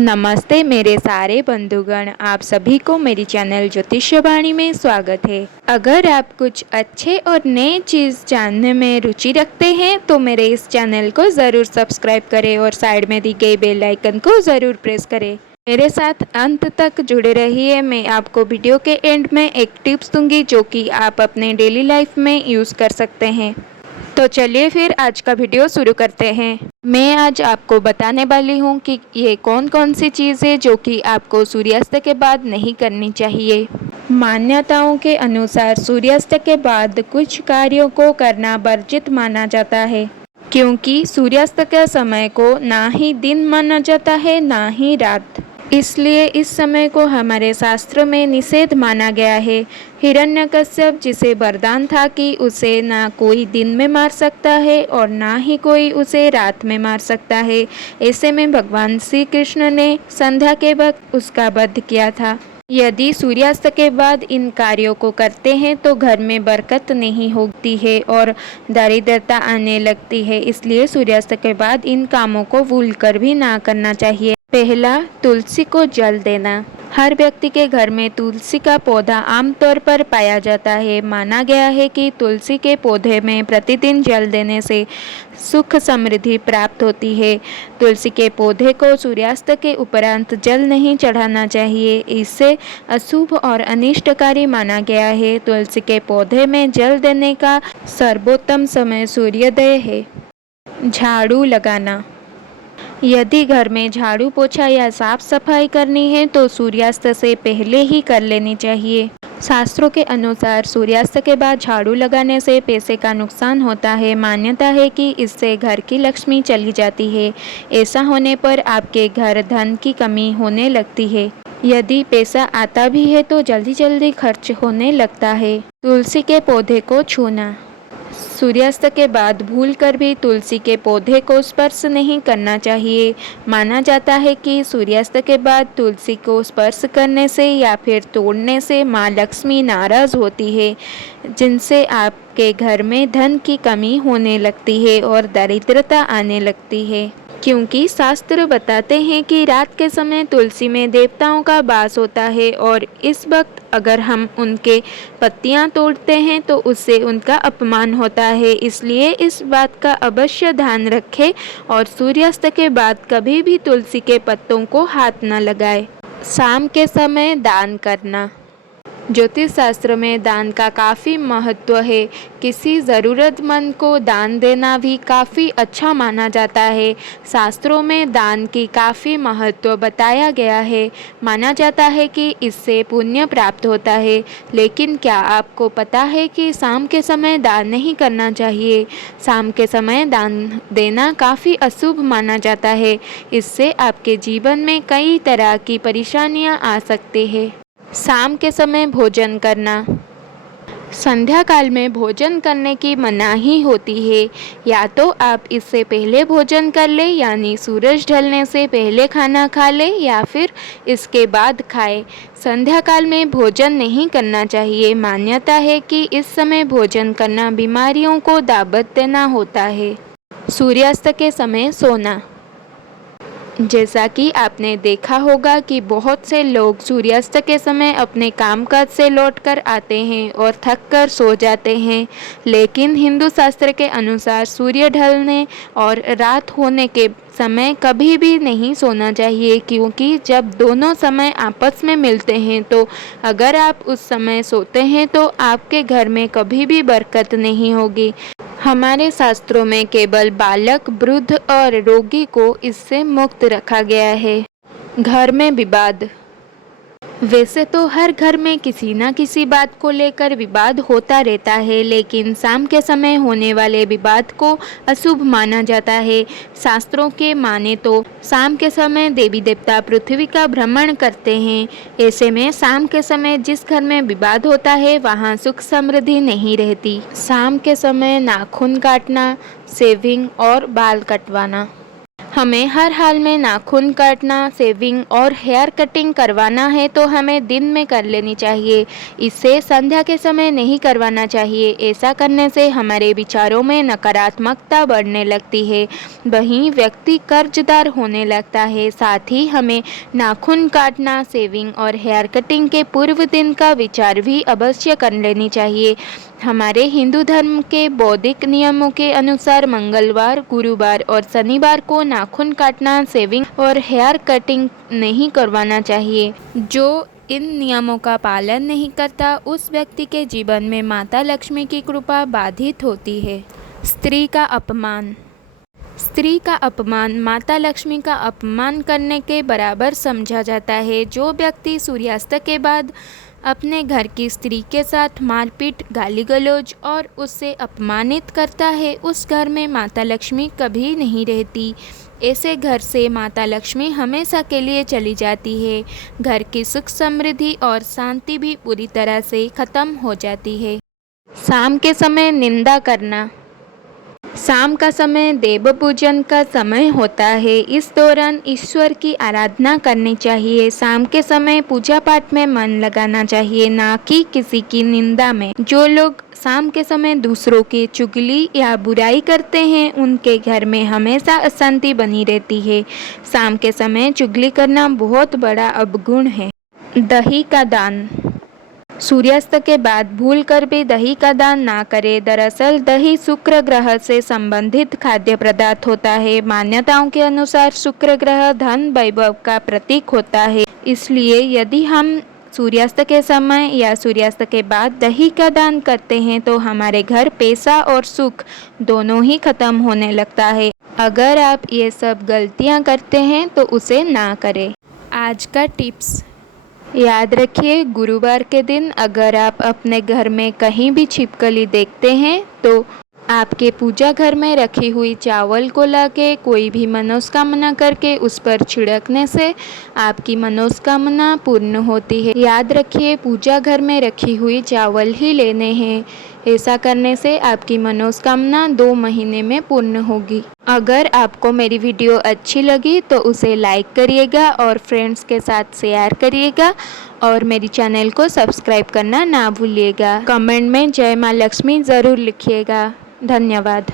नमस्ते मेरे सारे बंधुगण, आप सभी को मेरी चैनल ज्योतिषवाणी में स्वागत है। अगर आप कुछ अच्छे और नए चीज़ जानने में रुचि रखते हैं तो मेरे इस चैनल को ज़रूर सब्सक्राइब करें और साइड में दी गई बेल आइकन को ज़रूर प्रेस करें। मेरे साथ अंत तक जुड़े रहिए। मैं आपको वीडियो के एंड में एक टिप्स दूंगी जो कि आप अपने डेली लाइफ में यूज़ कर सकते हैं। तो चलिए फिर आज का वीडियो शुरू करते हैं। मैं आज आपको बताने वाली हूँ कि ये कौन कौन सी चीज़ें जो कि आपको सूर्यास्त के बाद नहीं करनी चाहिए। मान्यताओं के अनुसार सूर्यास्त के बाद कुछ कार्यों को करना वर्जित माना जाता है, क्योंकि सूर्यास्त के समय को ना ही दिन माना जाता है ना ही रात। इसलिए इस समय को हमारे शास्त्रों में निषेध माना गया है। हिरण्यकश्यप जिसे वरदान था कि उसे ना कोई दिन में मार सकता है और ना ही कोई उसे रात में मार सकता है, ऐसे में भगवान श्री कृष्ण ने संध्या के वक्त उसका वध किया था। यदि सूर्यास्त के बाद इन कार्यों को करते हैं तो घर में बरकत नहीं होती है और दारिद्रता आने लगती है। इसलिए सूर्यास्त के बाद इन कामों को भूलकर भी ना करना चाहिए। पहला, तुलसी को जल देना। हर व्यक्ति के घर में तुलसी का पौधा आमतौर पर पाया जाता है। माना गया है कि तुलसी के पौधे में प्रतिदिन जल देने से सुख समृद्धि प्राप्त होती है। तुलसी के पौधे को सूर्यास्त के उपरांत जल नहीं चढ़ाना चाहिए, इससे अशुभ और अनिष्टकारी माना गया है। तुलसी के पौधे में जल देने का सर्वोत्तम समय सूर्योदय है। झाड़ू लगाना। यदि घर में झाड़ू पोछा या साफ सफाई करनी है तो सूर्यास्त से पहले ही कर लेनी चाहिए। शास्त्रों के अनुसार सूर्यास्त के बाद झाड़ू लगाने से पैसे का नुकसान होता है। मान्यता है कि इससे घर की लक्ष्मी चली जाती है। ऐसा होने पर आपके घर धन की कमी होने लगती है। यदि पैसा आता भी है तो जल्दी जल्दी खर्च होने लगता है। तुलसी के पौधे को छूना। सूर्यास्त के बाद भूलकर भी तुलसी के पौधे को स्पर्श नहीं करना चाहिए। माना जाता है कि सूर्यास्त के बाद तुलसी को स्पर्श करने से या फिर तोड़ने से माँ लक्ष्मी नाराज होती है, जिनसे आपके घर में धन की कमी होने लगती है और दरिद्रता आने लगती है। क्योंकि शास्त्र बताते हैं कि रात के समय तुलसी में देवताओं का वास होता है और इस वक्त अगर हम उनके पत्तियां तोड़ते हैं तो उससे उनका अपमान होता है। इसलिए इस बात का अवश्य ध्यान रखें और सूर्यास्त के बाद कभी भी तुलसी के पत्तों को हाथ न लगाएं। शाम के समय दान करना। ज्योतिष शास्त्र में दान का काफ़ी महत्व है। किसी ज़रूरतमंद को दान देना भी काफ़ी अच्छा माना जाता है। शास्त्रों में दान की काफ़ी महत्व बताया गया है। माना जाता है कि इससे पुण्य प्राप्त होता है। लेकिन क्या आपको पता है कि शाम के समय दान नहीं करना चाहिए? शाम के समय दान देना काफ़ी अशुभ माना जाता है। इससे आपके जीवन में कई तरह की परेशानियां आ सकती है। शाम के समय भोजन करना। संध्या काल में भोजन करने की मनाही होती है। या तो आप इससे पहले भोजन कर ले, यानी सूरज ढलने से पहले खाना खा ले, या फिर इसके बाद खाएं। संध्या काल में भोजन नहीं करना चाहिए। मान्यता है कि इस समय भोजन करना बीमारियों को दावत देना होता है। सूर्यास्त के समय सोना। जैसा कि आपने देखा होगा कि बहुत से लोग सूर्यास्त के समय अपने कामकाज से लौटकर आते हैं और थक कर सो जाते हैं। लेकिन हिंदू शास्त्र के अनुसार सूर्य ढलने और रात होने के समय कभी भी नहीं सोना चाहिए, क्योंकि जब दोनों समय आपस में मिलते हैं तो अगर आप उस समय सोते हैं तो आपके घर में कभी भी बरकत नहीं होगी। हमारे शास्त्रों में केवल बालक, वृद्ध और रोगी को इससे मुक्त रखा गया है। घर में विवाद। वैसे तो हर घर में किसी न किसी बात को लेकर विवाद होता रहता है, लेकिन शाम के समय होने वाले विवाद को अशुभ माना जाता है। शास्त्रों के माने तो शाम के समय देवी देवता पृथ्वी का भ्रमण करते हैं। ऐसे में शाम के समय जिस घर में विवाद होता है वहाँ सुख समृद्धि नहीं रहती। शाम के समय नाखून काटना, शेविंग और बाल कटवाना। हमें हर हाल में नाखून काटना, शेविंग और हेयर कटिंग करवाना है तो हमें दिन में कर लेनी चाहिए। इसे संध्या के समय नहीं करवाना चाहिए। ऐसा करने से हमारे विचारों में नकारात्मकता बढ़ने लगती है, वहीं व्यक्ति कर्जदार होने लगता है। साथ ही हमें नाखून काटना, शेविंग और हेयर कटिंग के पूर्व दिन का विचार भी अवश्य कर लेनी चाहिए। हमारे हिंदू धर्म के बौद्धिक नियमों के अनुसार मंगलवार, गुरुवार और शनिवार को नाखून काटना, शेविंग और हेयर कटिंग नहीं करवाना चाहिए। जो इन नियमों का पालन नहीं करता, उस व्यक्ति के जीवन में माता लक्ष्मी की कृपा बाधित होती है। स्त्री का अपमान। स्त्री का अपमान माता लक्ष्मी का अपमान करने के बराबर समझा जाता है। जो व्यक्ति सूर्यास्त के बाद अपने घर की स्त्री के साथ मारपीट, गाली गलौज और उससे अपमानित करता है, उस घर में माता लक्ष्मी कभी नहीं रहती। ऐसे घर से माता लक्ष्मी हमेशा के लिए चली जाती है। घर की सुख समृद्धि और शांति भी पूरी तरह से खत्म हो जाती है। शाम के समय निंदा करना। शाम का समय देव पूजन का समय होता है। इस दौरान ईश्वर की आराधना करनी चाहिए। शाम के समय पूजा पाठ में मन लगाना चाहिए, ना कि किसी की निंदा में। जो लोग शाम के समय दूसरों की चुगली या बुराई करते हैं, उनके घर में हमेशा अशांति बनी रहती है। शाम के समय चुगली करना बहुत बड़ा अवगुण है। दही का दान। सूर्यास्त के बाद भूलकर भी दही का दान ना करें। दरअसल दही शुक्र ग्रह से संबंधित खाद्य पदार्थ होता है। मान्यताओं के अनुसार शुक्र ग्रह धन वैभव का प्रतीक होता है। इसलिए यदि हम सूर्यास्त के समय या सूर्यास्त के बाद दही का दान करते हैं तो हमारे घर पैसा और सुख दोनों ही खत्म होने लगता है। अगर आप ये सब गलतियां करते हैं तो उसे ना करें। आज का टिप्स याद रखिए, गुरुवार के दिन अगर आप अपने घर में कहीं भी छिपकली देखते हैं तो आपके पूजा घर में रखी हुई चावल को लाके कोई भी मनोकामना करके उस पर छिड़कने से आपकी मनोकामना पूर्ण होती है। याद रखिए, पूजा घर में रखी हुई चावल ही लेने हैं। ऐसा करने से आपकी मनोकामना 2 महीने में पूर्ण होगी। अगर आपको मेरी वीडियो अच्छी लगी तो उसे लाइक करिएगा और फ्रेंड्स के साथ शेयर करिएगा और मेरी चैनल को सब्सक्राइब करना ना भूलिएगा। कमेंट में जय माँ लक्ष्मी ज़रूर लिखिएगा। धन्यवाद।